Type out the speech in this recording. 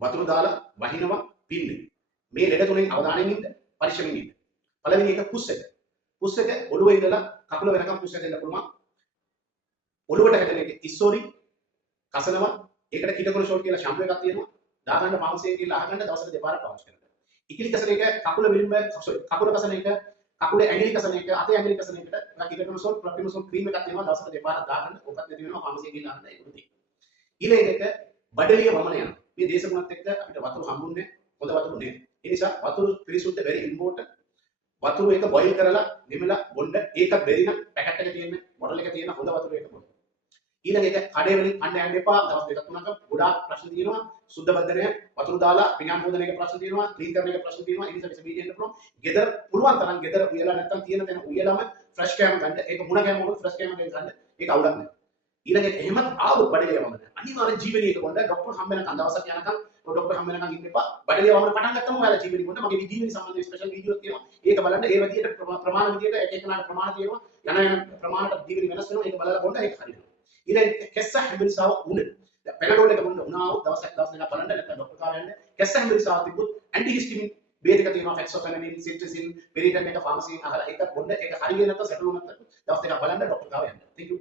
වතුර දාලා වහිනවා පින්නේ. මේ ලෙඩ තුනෙන් අවධානයෙන් ඉන්න පරිශ්‍රමයෙන් ඉන්න. පළවෙනි එක පුස් එක. පුස් එක ඔළුවේ ඉඳලා කකුල වෙනකම් පුස් එක දෙන්න පුළුවන්. ඔළුවට හැදෙන එක ඉස්සෝරි කසනවා. ඒකට කිටකොල ෂෝට් කියලා ෂැම්පූ එකක් තියෙනවා. දාගන්න පාන්සියෙන් කියලා අහගන්න දවසට දෙපාරක් පාවිච්චි කරන්න. ඉකිලි කසන එක කකුල විලින්ම කකුල කසන එක කකුලේ ඇඟිලි කසන එක අතේ ඇඟිලි කසන එකට කිටකොල ෂෝට් ප්‍රොටින් ෂෝට් ක්‍රීම් එකක් තියෙනවා දවසට දෙපාරක් දාගන්න. ඔකත් නැති වෙනවා පාන්සියෙන් කියලා අහන්න ඒක උදේ. ඊළඟ එක බඩලිය වමන යනවා. මේ දේශගුණත් එක්ක අපිට වතුර හම්බුන්නේ හොඳ වතුර නේ. ඒ නිසා වතුර පිරිසුද්ධ very important. වතුර එක බොයිල් කරලා නිමලා බොන්න ඒකත් බැරි නම් පැකට් එක තියෙන බොටල් එක තියෙන හොඳ වතුර එක බොන්න. ඊළඟ එක කඩේ වලින් අන්න යන්න එපා. දවස් දෙකක් තුනක් ගොඩාක් ප්‍රශ්න තියෙනවා. සුද්ධ බන්ධනය වතුර දාලා පිඟාන හොදන එක ප්‍රශ්න තියෙනවා. ක්ලීන් කරන එක ප්‍රශ්න තියෙනවා. ඒ නිසා විස බීජ එන්න පුළුවන්. ගෙදර පුළුවන් තරම් ගෙදර උයලා නැත්තම් තියෙන තැන උයලාම ෆ්‍රෙෂ් කෑම ගන්න. ඒක මුණ කෑම වල ෆ්‍රෙෂ් කෑම ගන්න. ඒක අවුලක් නැහැ. ඊළඟ එක එහෙමත් ආවොත් බඩේ යවන්න. අනිවාර්යෙන් ජීවනීයක බොන්න ડોක්ටර් හම්බ වෙනකන් දවසක් යනකම් ડોක්ටර් හම්බ වෙනකන් ඉන්න එපා. බඩේ යවන්න පටන් ගත්තම ඔයාලා ජීවනීය බොන්න. මගේ ජීවනීය සම්බන්ධ ස්පෙෂල් වීඩියෝස් තියෙනවා. ඒක බලන්න ඒ විදියට ප්‍රමාණ විදියට එක එකනාට ප්‍රමාණ තියෙනවා. යන ප්‍රමාණයට ජීවනීය වෙනස් වෙනවා. ඒක බලලා බොන්න ඒක හරියනවා. ඊළඟ කෙස්ස හැඹිරිසාව උණ. දැන් පැනඩෝල් එක බොන්න උනාව දවස් දෙකක් බලන්න නැත්නම් ડોක්ටර් කාව යන්න. කෙස්ස හැඹිරිසාව තිබුත් ඇන්ටි හිස්ටිමින් බේත් එක තියෙනවා ෆෙක්සෝෆෙනමින්, සිට්‍රිසින්, පෙරිටන් එක ෆාමසියෙන් අහලා ඒකත් බොන්න ඒක හරියන්නේ නැත්නම් සැටලුණා නැත්නම් දවස් දෙකක් බලන්න ડોක්ටර් කාව යන්න. thank you